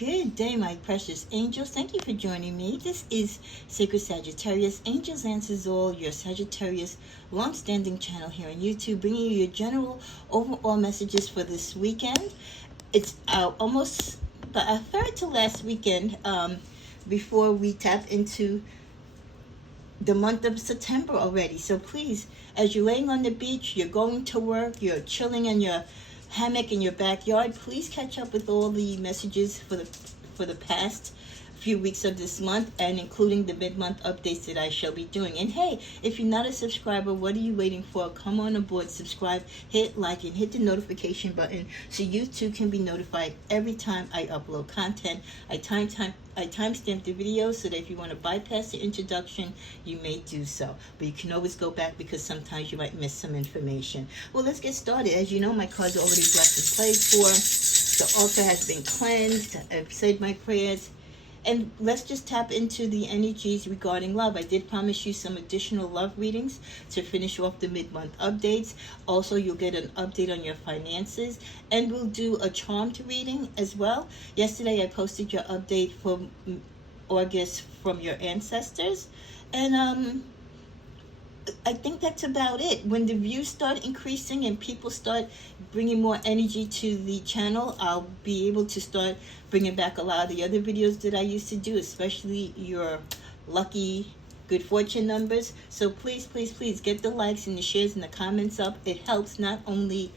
Good day, my precious angels. Thank you for joining me. This is Sacred Sagittarius. Angels Answers All, your Sagittarius long-standing channel here on YouTube, bringing you your general overall messages for this weekend. It's almost a third to last weekend before we tap into the month of September already. So please, as you're laying on the beach, you're going to work, you're chilling in your hammock in your backyard, please catch up with all the messages for the past few weeks of this month, and including the mid-month updates that I shall be doing. And hey, if you're not a subscriber, what are you waiting for? Come on aboard, subscribe, hit like, and hit the notification button so you too can be notified every time I upload content. I timestamp the video so that if you want to bypass the introduction, you may do so. But you can always go back because sometimes you might miss some information. Well, let's get started. As you know, my cards are already blessed and prayed for. The altar has been cleansed. I've said my prayers. And let's just tap into the energies regarding love. I did promise you some additional love readings to finish off the mid-month updates. Also, you'll get an update on your finances. And we'll do a charmed reading as well. Yesterday, I posted your update for August from your ancestors. And I think that's about it. When the views start increasing and people start bringing more energy to the channel, I'll be able to start bringing back a lot of the other videos that I used to do, especially your lucky good fortune numbers. So please, please, please get the likes and the shares and the comments up. It helps not only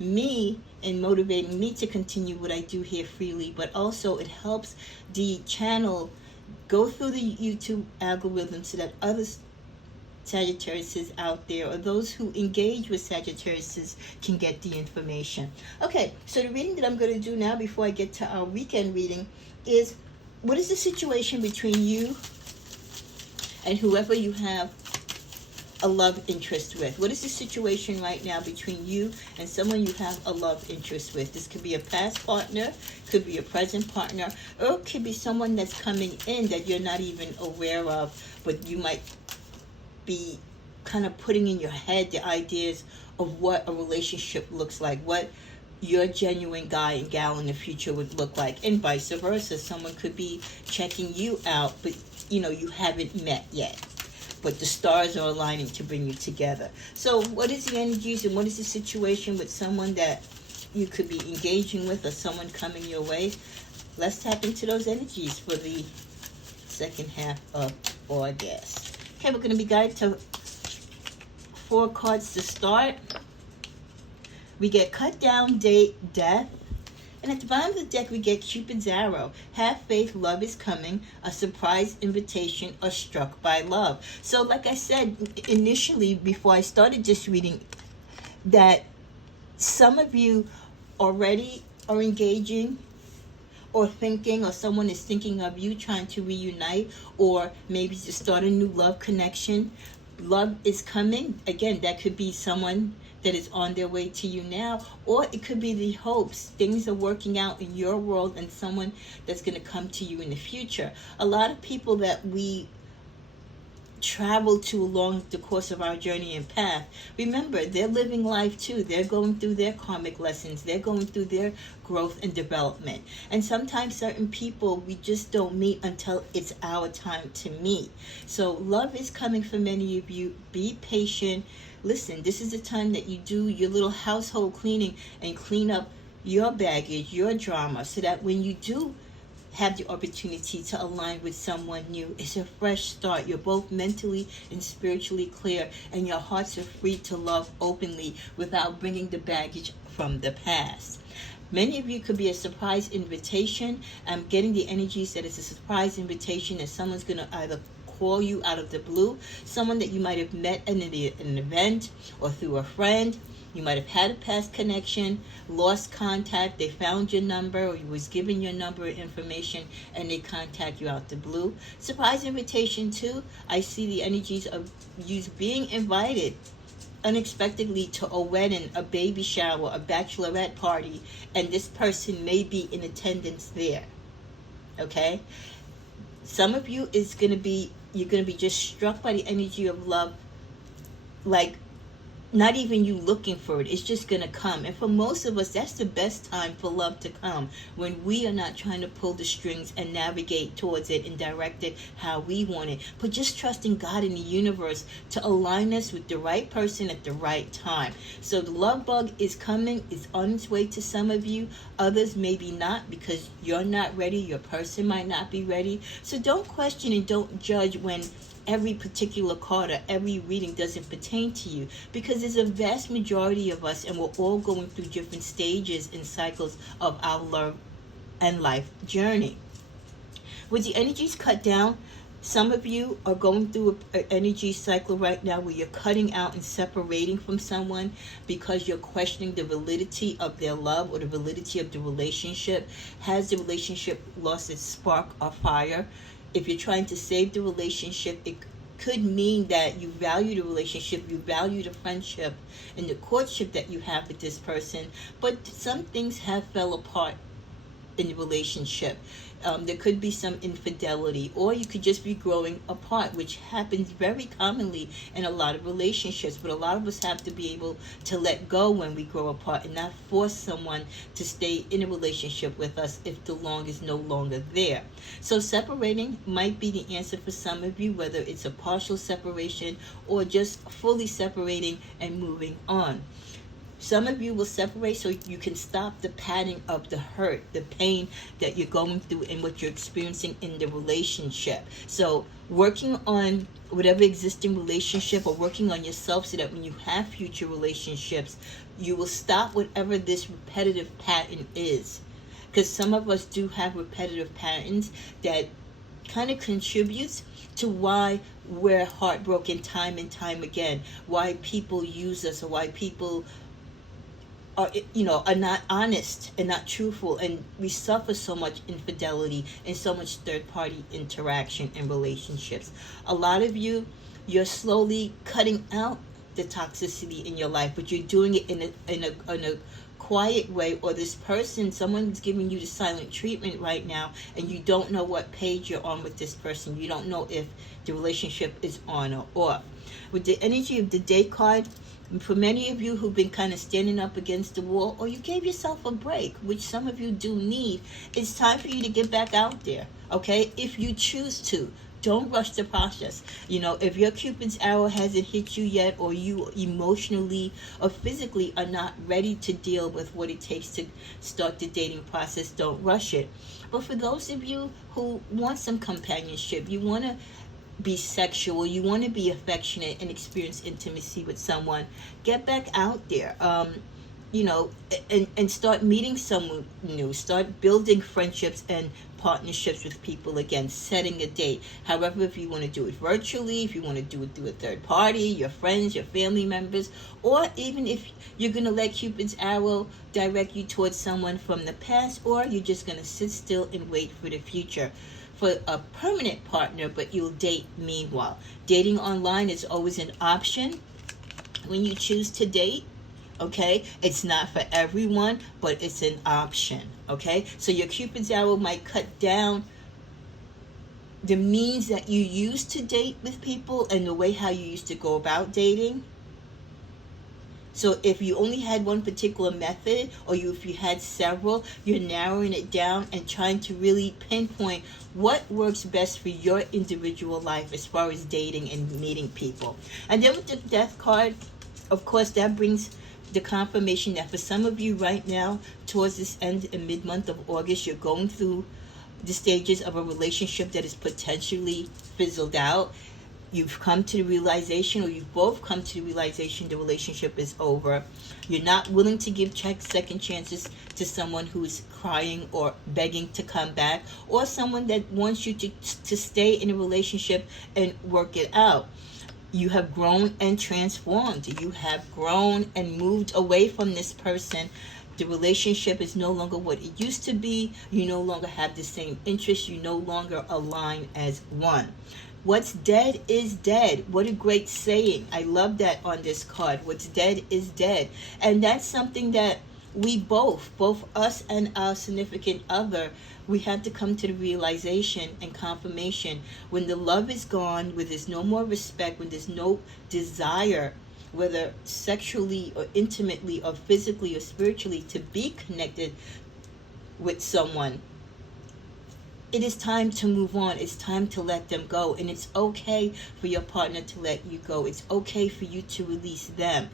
me in motivating me to continue what I do here freely, but also it helps the channel go through the YouTube algorithm so that others Sagittarius out there, or those who engage with Sagittarius, can get the information. Okay, so the reading that I'm going to do now before I get to our weekend reading is, what is the situation between you and whoever you have a love interest with? What is the situation right now between you and someone you have a love interest with? This could be a past partner, could be a present partner, or it could be someone that's coming in that you're not even aware of, but you might be kind of putting in your head the ideas of what a relationship looks like, what your genuine guy and gal in the future would look like, and vice versa. Someone could be checking you out, but you haven't met yet, but the stars are aligning to bring you together. So what is the energies and what is the situation with someone that you could be engaging with, or someone coming your way? Let's tap into those energies for the second half of August. Okay, we're going to be guided to 4 cards to start. We get cut down, date, death. And at the bottom of the deck, we get Cupid's arrow. Have faith, love is coming, a surprise invitation, or struck by love. So like I said initially before I started this reading, that some of you already are engaging or thinking, or someone is thinking of you, trying to reunite, or maybe to start a new love connection. Love is coming. Again, that could be someone that is on their way to you now, or it could be the hopes. Things are working out in your world and someone that's going to come to you in the future. A lot of people that we travel to along the course of our journey and path, remember, they're living life too. They're going through their karmic lessons. They're going through their growth and development. And sometimes certain people we just don't meet until it's our time to meet. So love is coming for many of you. Be patient. Listen, this is the time that you do your little household cleaning and clean up your baggage, your drama, so that when you do have the opportunity to align with someone new, it's a fresh start. You're both mentally and spiritually clear, and your hearts are free to love openly without bringing the baggage from the past. Many of you could be a surprise invitation. I'm getting the energies that it's a surprise invitation, and someone's going to either call you out of the blue, someone that you might have met in an event or through a friend. You might have had a past connection, lost contact, they found your number, or you was given your number or information, and they contact you out the blue. Surprise invitation too. I see the energies of you being invited unexpectedly to a wedding, a baby shower, a bachelorette party, and this person may be in attendance there. Okay? Some of you you're going to be just struck by the energy of love, like not even you looking for it. It's just going to come. And for most of us, that's the best time for love to come, when we are not trying to pull the strings and navigate towards it and direct it how we want it, but just trusting God in the universe to align us with the right person at the right time. So the love bug is coming. It's on its way to some of you. Others maybe not, because you're not ready. Your person might not be ready. So don't question and don't judge when every particular card or every reading doesn't pertain to you, because there's a vast majority of us, and we're all going through different stages and cycles of our love and life journey. With the energies cut down, some of you are going through an energy cycle right now where you're cutting out and separating from someone because you're questioning the validity of their love or the validity of the relationship. Has the relationship lost its spark or fire? If you're trying to save the relationship, it could mean that you value the relationship, you value the friendship and the courtship that you have with this person, but some things have fell apart in the relationship. There could be some infidelity, or you could just be growing apart, which happens very commonly in a lot of relationships. But a lot of us have to be able to let go when we grow apart and not force someone to stay in a relationship with us if the long is no longer there. So separating might be the answer for some of you, whether it's a partial separation or just fully separating and moving on. Some of you will separate so you can stop the pattern of the hurt, the pain that you're going through and what you're experiencing in the relationship. So working on whatever existing relationship, or working on yourself so that when you have future relationships, you will stop whatever this repetitive pattern is. Because some of us do have repetitive patterns that kind of contributes to why we're heartbroken time and time again, why people use us, or why people are not honest and not truthful, and we suffer so much infidelity and so much third-party interaction in relationships. A lot of you, you're slowly cutting out the toxicity in your life, but you're doing it in a quiet way, or this person, someone's giving you the silent treatment right now, and you don't know what page you're on with this person. You don't know if the relationship is on or off. With the energy of the Day card, for many of you who've been kind of standing up against the wall, or you gave yourself a break, which some of you do need, it's time for you to get back out there, okay? If you choose to. Don't rush the process. If your Cupid's arrow hasn't hit you yet, or you emotionally or physically are not ready to deal with what it takes to start the dating process, don't rush it. But for those of you who want some companionship, you want to be sexual, you want to be affectionate and experience intimacy with someone, get back out there, and start meeting someone new, start building friendships and partnerships with people again, setting a date. However, if you want to do it virtually, if you want to do it through a third party, your friends, your family members, or even if you're going to let Cupid's arrow direct you towards someone from the past, or you're just going to sit still and wait for the future for a permanent partner, but you'll date meanwhile. Dating online is always an option when you choose to date, okay? It's not for everyone, but it's an option, okay? So your Cupid's arrow might cut down the means that you use to date with people and the way how you used to go about dating. So if you only had one particular method, or if you had several, you're narrowing it down and trying to really pinpoint what works best for your individual life as far as dating and meeting people. And then with the Death card, of course, that brings the confirmation that for some of you right now, towards this end and mid-month of August, you're going through the stages of a relationship that is potentially fizzled out. You've come to the realization, or you've both come to the realization the relationship is over. You're not willing to give second chances to someone who's crying or begging to come back, or someone that wants you to stay in a relationship and work it out. You have grown and transformed. You have grown and moved away from this person. The relationship is no longer what it used to be. You no longer have the same interests. You no longer align as one. What's dead is dead. What a great saying. I love that on this card. What's dead is dead. And that's something that we both us and our significant other, we have to come to the realization and confirmation. When the love is gone, when there's no more respect, when there's no desire whether sexually or intimately or physically or spiritually, to be connected with someone, it is time to move on. It's time to let them go. And it's okay for your partner to let you go. It's okay for you to release them.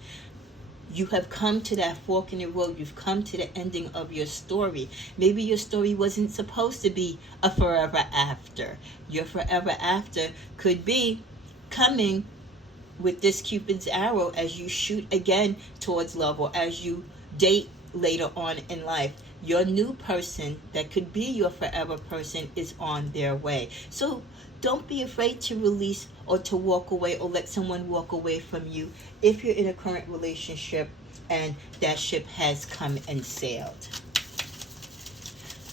You have come to that fork in the road. You've come to the ending of your story. Maybe your story wasn't supposed to be a forever after. Your forever after could be coming with this Cupid's arrow as you shoot again towards love, or as you date later on in life. Your new person that could be your forever person is on their way. So don't be afraid to release or to walk away, or let someone walk away from you if you're in a current relationship and that ship has come and sailed.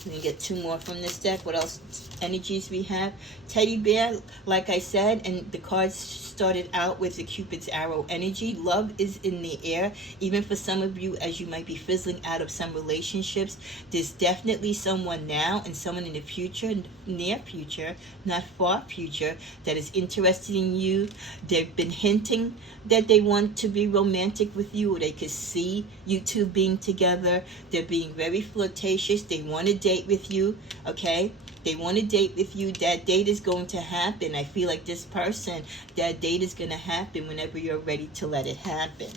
Let me get two more from this deck. What else energies we have? Teddy bear, like I said, and the cards started out with the Cupid's arrow energy. Love is in the air. Even for some of you, as you might be fizzling out of some relationships, there's definitely someone now and someone in the future, near future, not far future, that is interested in you. They've been hinting that they want to be romantic with you, or they could see you two being together. They're being very flirtatious. They want to date with you, okay? They want to date with you. That date is going to happen. I feel like this person, that date is going to happen whenever you're ready to let it happen.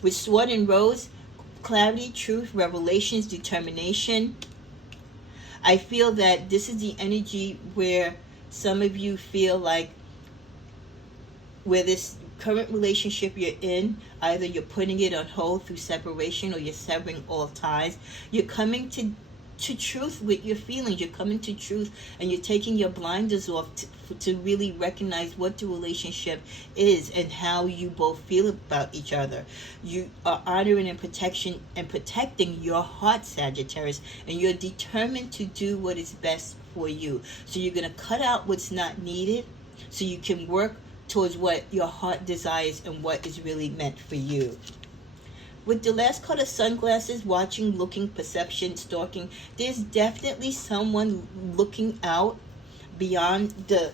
With Sword and Rose, clarity, truth, revelations, determination. I feel that this is the energy where some of you feel like, where this current relationship you're in, either you're putting it on hold through separation, or you're severing all ties. You're coming to truth with your feelings. You're coming to truth, and you're taking your blinders off to really recognize what the relationship is and how you both feel about each other. You are honoring and protecting your heart, Sagittarius, and you're determined to do what is best for you. So you're going to cut out what's not needed so you can work towards what your heart desires and what is really meant for you. With the last card of sunglasses, watching, looking, perception, stalking, there's definitely someone looking out beyond the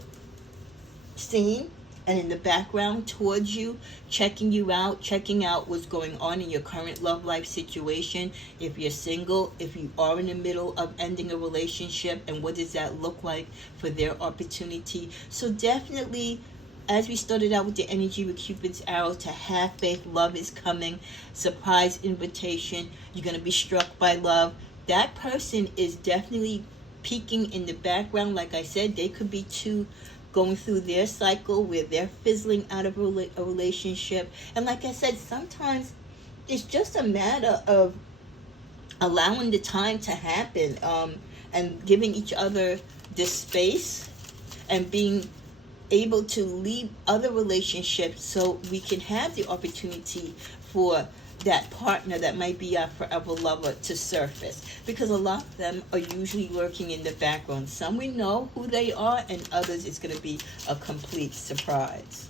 scene and in the background towards you, checking out what's going on in your current love life situation. If you're single, if you are in the middle of ending a relationship, and what does that look like for their opportunity. So definitely, as we started out with the energy with Cupid's arrow, to have faith. Love is coming. Surprise invitation. You're going to be struck by love. That person is definitely peeking in the background. Like I said, they could be two going through their cycle where they're fizzling out of a relationship. And like I said, sometimes it's just a matter of allowing the time to happen, and giving each other this space, and being able to leave other relationships so we can have the opportunity for that partner that might be our forever lover to surface, because a lot of them are usually lurking in the background. Some we know who they are, and others it's going to be a complete surprise.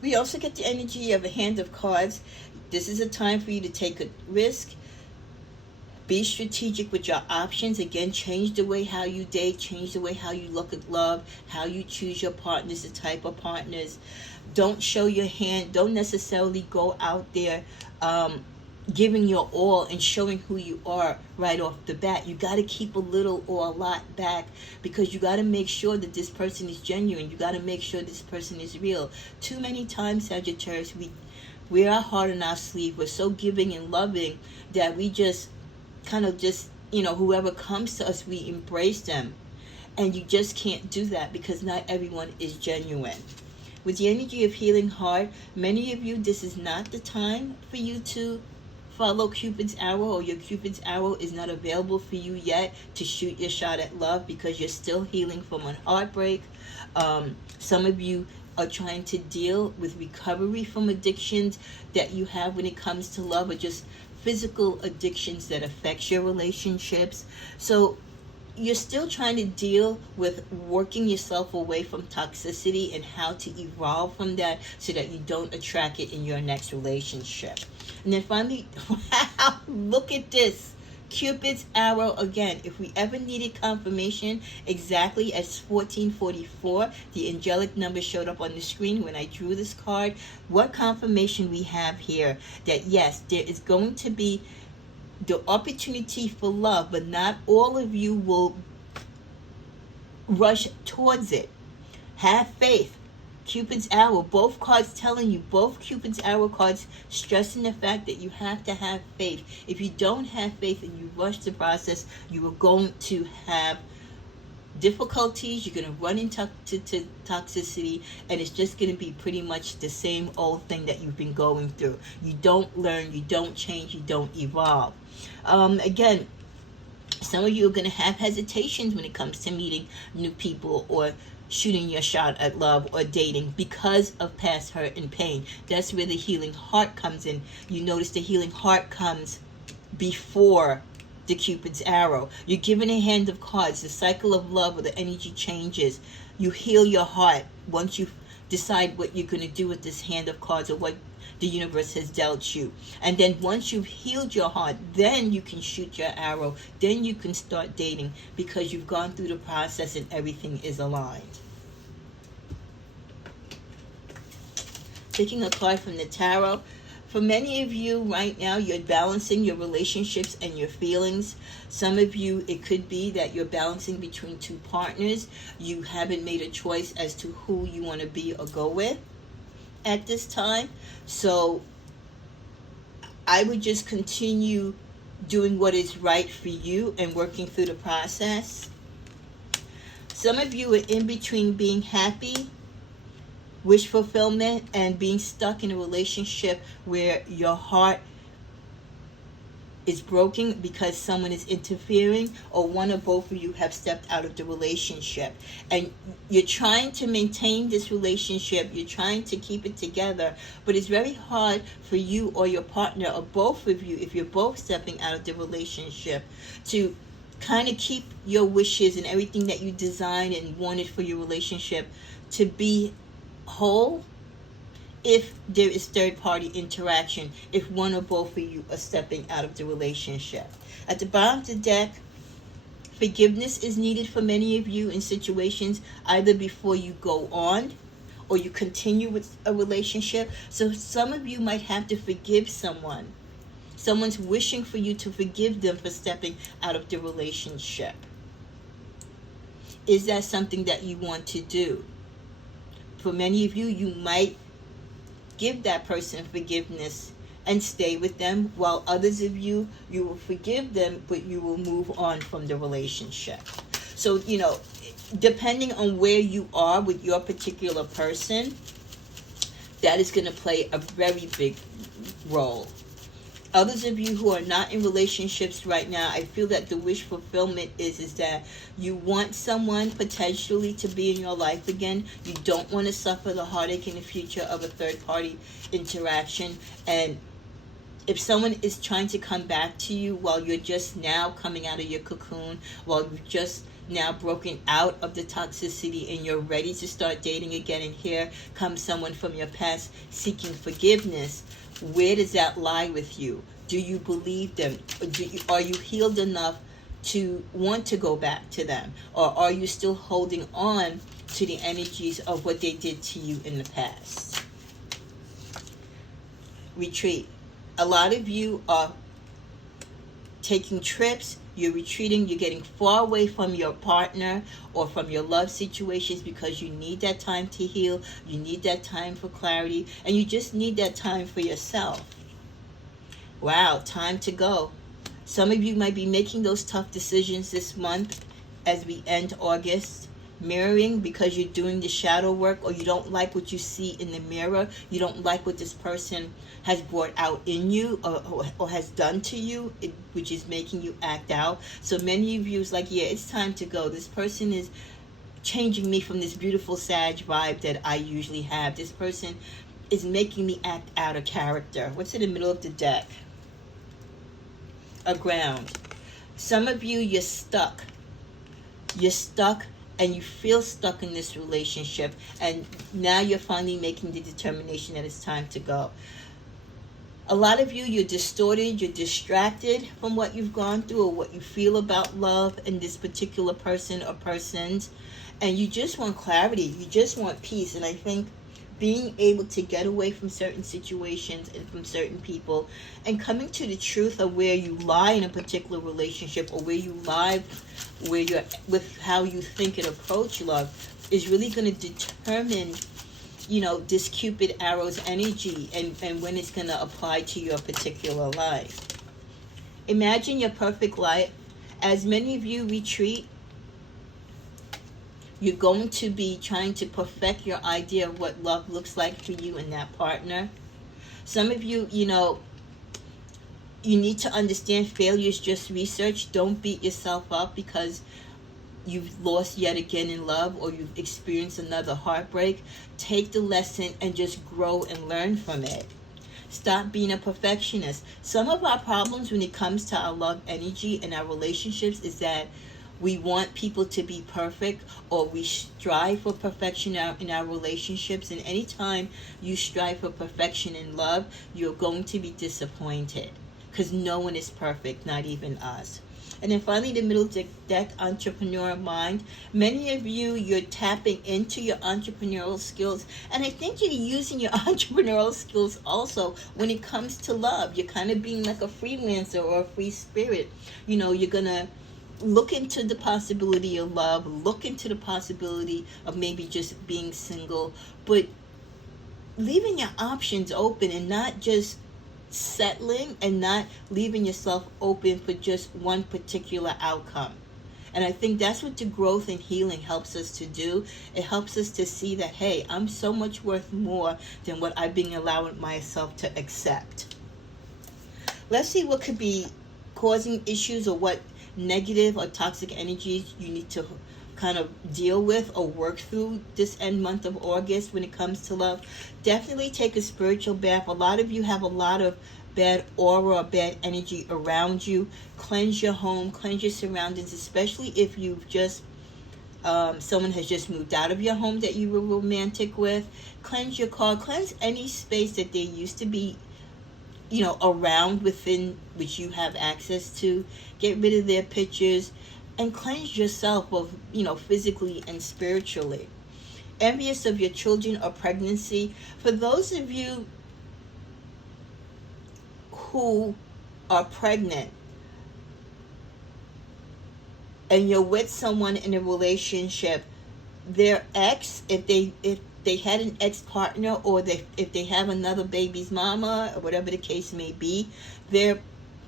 We also get the energy of a hand of cards. This is a time for you to take a risk. Be strategic with your options. Again, change the way how you date, change the way how you look at love, how you choose your partners, the type of partners. Don't show your hand. Don't necessarily go out there giving your all and showing who you are right off the bat. You got to keep a little or a lot back, because you got to make sure that this person is genuine. You got to make sure this person is real. Too many times, Sagittarius, we wear our heart on our sleeve. We're so giving and loving that we just whoever comes to us, we embrace them. And you just can't do that, because not everyone is genuine. With the energy of healing heart, many of you, this is not the time for you to follow Cupid's arrow, or your Cupid's arrow is not available for you yet to shoot your shot at love, because you're still healing from a heartbreak. Some of you are trying to deal with recovery from addictions that you have when it comes to love, or just physical addictions that affects your relationships. So you're still trying to deal with working yourself away from toxicity and how to evolve from that so that you don't attract it in your next relationship. And then finally, wow, look at this. Cupid's arrow again. If we ever needed confirmation, exactly at 1444, the angelic number showed up on the screen when I drew this card. What confirmation we have here? That yes, there is going to be the opportunity for love, but not all of you will rush towards it. Have faith. Cupid's arrow, both cards telling you, both Cupid's arrow cards stressing the fact that you have to have faith. If you don't have faith and you rush the process, you are going to have difficulties. You're going to run into toxicity, and it's just going to be pretty much the same old thing that you've been going through. You don't learn, you don't change, you don't evolve. Again, some of you are going to have hesitations when it comes to meeting new people or shooting your shot at love or dating because of past hurt and pain. That's where the healing heart comes in. You notice the healing heart comes before the Cupid's arrow. You're given a hand of cards. The cycle of love or the energy changes. You heal your heart once you decide what you're going to do with this hand of cards or what the universe has dealt you. And then once you've healed your heart, then you can shoot your arrow. Then you can start dating because you've gone through the process and everything is aligned. Taking a card from the tarot. For many of you right now, you're balancing your relationships and your feelings. Some of you, it could be that you're balancing between two partners. You haven't made a choice as to who you want to be or go with at this time. So I would just continue doing what is right for you and working through the process. Some of you are in between being happy, wish fulfillment, and being stuck in a relationship where your heart is broken because someone is interfering, or one or both of you have stepped out of the relationship. And you're trying to maintain this relationship, you're trying to keep it together, but it's very hard for you or your partner, or both of you, if you're both stepping out of the relationship, to kind of keep your wishes and everything that you designed and wanted for your relationship to be whole. If there is third-party interaction, if one or both of you are stepping out of the relationship. At the bottom of the deck, forgiveness is needed for many of you in situations either before you go on or you continue with a relationship. So some of you might have to forgive someone. Someone's wishing for you to forgive them for stepping out of the relationship. Is that something that you want to do? For many of you, you might give that person forgiveness and stay with them, while others of you, you will forgive them, but you will move on from the relationship. So, depending on where you are with your particular person, that is going to play a very big role. Others of you who are not in relationships right now, I feel that the wish fulfillment is that you want someone potentially to be in your life again. You don't want to suffer the heartache in the future of a third-party interaction. And if someone is trying to come back to you while you're just now coming out of your cocoon, while you've just now broken out of the toxicity and you're ready to start dating again, and here comes someone from your past seeking forgiveness, where does that lie with you? Do you believe them? Are you healed enough to want to go back to them? Or are you still holding on to the energies of what they did to you in the past? Retreat. A lot of you are taking trips, you're retreating, you're getting far away from your partner or from your love situations because you need that time to heal, you need that time for clarity, and you just need that time for yourself. Wow, time to go. Some of you might be making those tough decisions this month as we end August. Mirroring because you're doing the shadow work, or you don't like what you see in the mirror. You don't like what this person has brought out in you or has done to you, which is making you act out. So many of you is like, yeah, it's time to go. This person is changing me from this beautiful Sag vibe that I usually have. This person is making me act out of character. What's in the middle of the deck? A ground. Some of you, you're stuck. You're stuck. And you feel stuck in this relationship, and now you're finally making the determination that it's time to go. A lot of you, you're distorted, you're distracted from what you've gone through or what you feel about love and this particular person or persons. And you just want clarity. You just want peace. And I think being able to get away from certain situations and from certain people and coming to the truth of where you lie in a particular relationship or where you lie where you're with how you think and approach love is really going to determine, you know, this Cupid arrow's energy and when it's going to apply to your particular life. Imagine your perfect life. As many of you retreat, you're going to be trying to perfect your idea of what love looks like for you and that partner. Some of you, you know, you need to understand failure is just research. Don't beat yourself up because you've lost yet again in love or you've experienced another heartbreak. Take the lesson and just grow and learn from it. Stop being a perfectionist. Some of our problems when it comes to our love energy and our relationships is that we want people to be perfect or we strive for perfection in our relationships. And anytime you strive for perfection in love, you're going to be disappointed because no one is perfect, not even us. And then finally, the middle deck, entrepreneur mind. Many of you, you're tapping into your entrepreneurial skills. And I think you're using your entrepreneurial skills also when it comes to love. You're kind of being like a freelancer or a free spirit. You know, you're going to look into the possibility of love, look into the possibility of maybe just being single, but leaving your options open and not just settling and not leaving yourself open for just one particular outcome. And I think that's what the growth and healing helps us to do. It helps us to see that, hey, I'm so much worth more than what I've been allowing myself to accept. Let's see what could be causing issues or what negative or toxic energies you need to kind of deal with or work through this end month of August when it comes to love. Definitely take a spiritual bath. A lot of you have a lot of bad aura or bad energy around you. Cleanse your home, cleanse your surroundings, especially if you've just someone has just moved out of your home that you were romantic with. Cleanse your car, cleanse any space that there used to be, you know, around within which you have access to. Get rid of their pictures and cleanse yourself both, you know, physically and spiritually. Envious of your children or pregnancy. For those of you who are pregnant and you're with someone in a relationship, their ex, if they had an ex-partner or if they have another baby's mama or whatever the case may be, their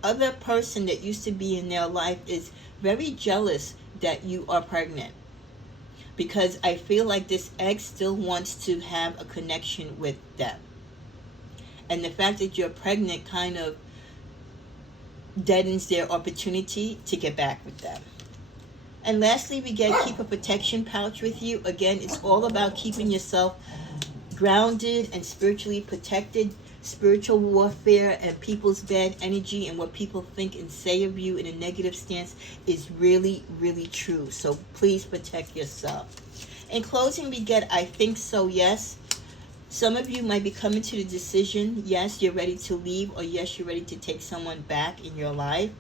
other person that used to be in their life is very jealous that you are pregnant, because I feel like this ex still wants to have a connection with them, and the fact that you're pregnant kind of deadens their opportunity to get back with them. And lastly, we get keep a protection pouch with you. Again, it's all about keeping yourself grounded and spiritually protected. Spiritual warfare and people's bad energy and what people think and say of you in a negative stance is really, really true. So please protect yourself. In closing, we get I think so, yes. Some of you might be coming to the decision, yes, you're ready to leave, or yes, you're ready to take someone back in your life.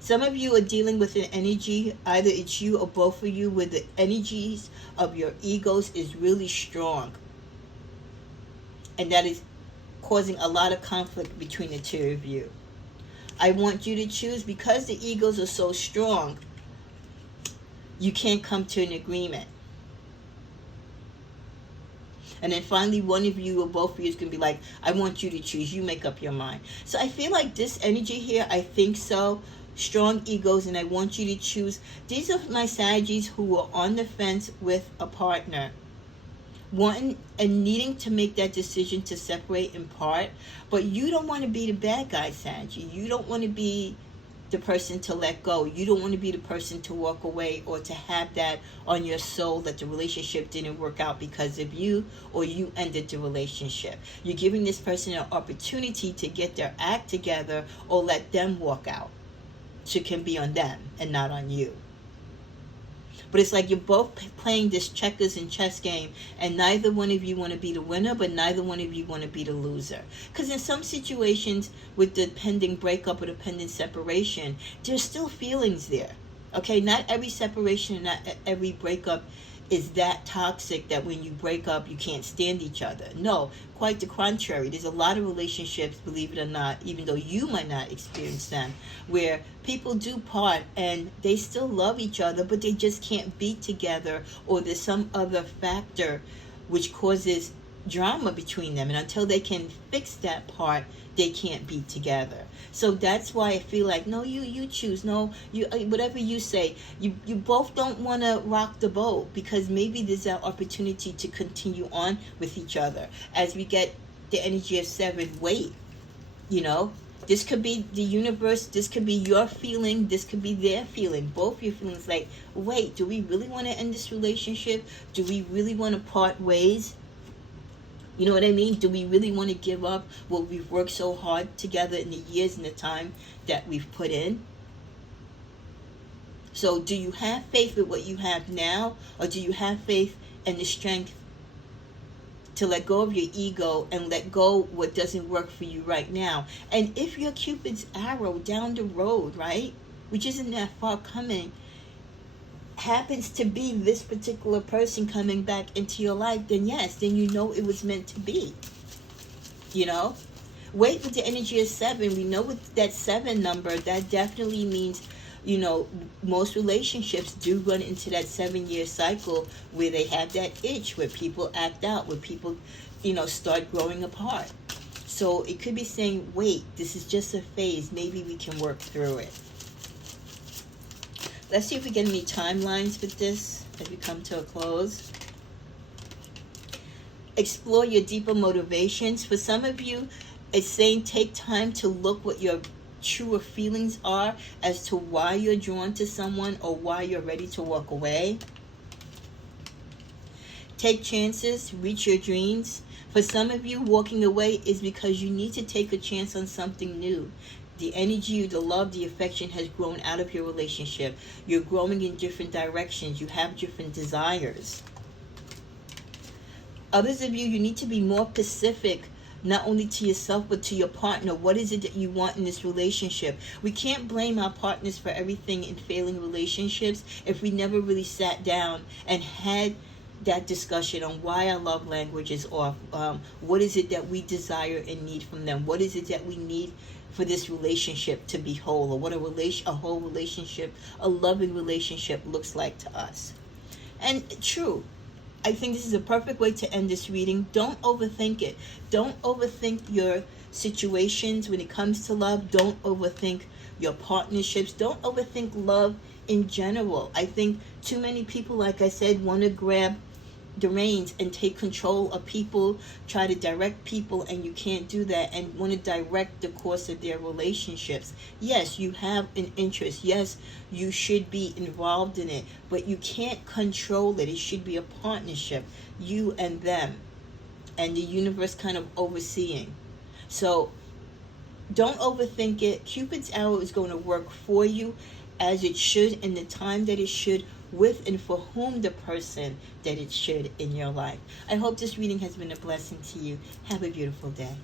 Some of you are dealing with an energy, either it's you or both of you, where the energies of your egos is really strong. And that is causing a lot of conflict between the two of you. I want you to choose, because the egos are so strong, you can't come to an agreement. And then finally, one of you or both of you is going to be like, I want you to choose. You make up your mind. So I feel like this energy here, I think so, strong egos, and I want you to choose. These are my Saggies who are on the fence with a partner, wanting and needing to make that decision to separate in part, but you don't want to be the bad guy, Saggy. You don't want to be the person to let go. You don't want to be the person to walk away or to have that on your soul that the relationship didn't work out because of you or you ended the relationship. You're giving this person an opportunity to get their act together or let them walk out. So it can be on them and not on you. But it's like you're both playing this checkers and chess game, and neither one of you want to be the winner, but neither one of you want to be the loser. Because in some situations, with the pending breakup or the pending separation, there's still feelings there. Okay, not every separation, not every breakup is that toxic that when you break up you can't stand each other. No, quite the contrary. There's a lot of relationships, believe it or not, even though you might not experience them, where people do part and they still love each other, but they just can't be together, or there's some other factor which causes drama between them, and until they can fix that part, they can't be together. So that's why I feel like, no, you choose, no, you, whatever you say, you both don't want to rock the boat, because maybe there's an opportunity to continue on with each other. As we get the energy of 7, wait, this could be the universe, this could be your feeling, this could be their feeling, both your feelings. Like, wait, do we really want to end this relationship? Do we really want to part ways? You know what I mean? Do we really want to give up what we've worked so hard together in the years and the time that we've put in? So do you have faith with what you have now, or do you have faith and the strength to let go of your ego and let go what doesn't work for you right now? And if your Cupid's arrow down the road, right, which isn't that far coming, happens to be this particular person coming back into your life, then yes, then you know it was meant to be. Wait with the energy of 7. We know with that 7 number, that definitely means, most relationships do run into that 7-year cycle where they have that itch, where people act out, where people, start growing apart. So it could be saying, wait, this is just a phase. Maybe we can work through it. Let's see if we get any timelines with this as we come to a close. Explore your deeper motivations. For some of you, it's saying take time to look what your truer feelings are as to why you're drawn to someone or why you're ready to walk away. Take chances, reach your dreams. For some of you, walking away is because you need to take a chance on something new. The energy, the love, the affection has grown out of your relationship. You're growing in different directions. You have different desires. Others of you, you need to be more specific, not only to yourself, but to your partner. What is it that you want in this relationship? We can't blame our partners for everything in failing relationships if we never really sat down and had that discussion on why our love language is off. What is it that we desire and need from them? What is it that we need for this relationship to be whole, or what a whole relationship, a loving relationship looks like to us? And true, I think this is a perfect way to end this reading. Don't overthink it. Don't overthink your situations when it comes to love. Don't overthink your partnerships. Don't overthink love in general. I think too many people, like I said, want to grab the reins and take control of people, try to direct people, and you can't do that, and want to direct the course of their relationships. Yes, you have an interest. Yes, you should be involved in it, but you can't control it. It should be a partnership, you and them, and the universe kind of overseeing. So don't overthink it. Cupid's arrow is going to work for you as it should, in the time that it should, with and for whom the person that it should in your life. I hope this reading has been a blessing to you. Have a beautiful day.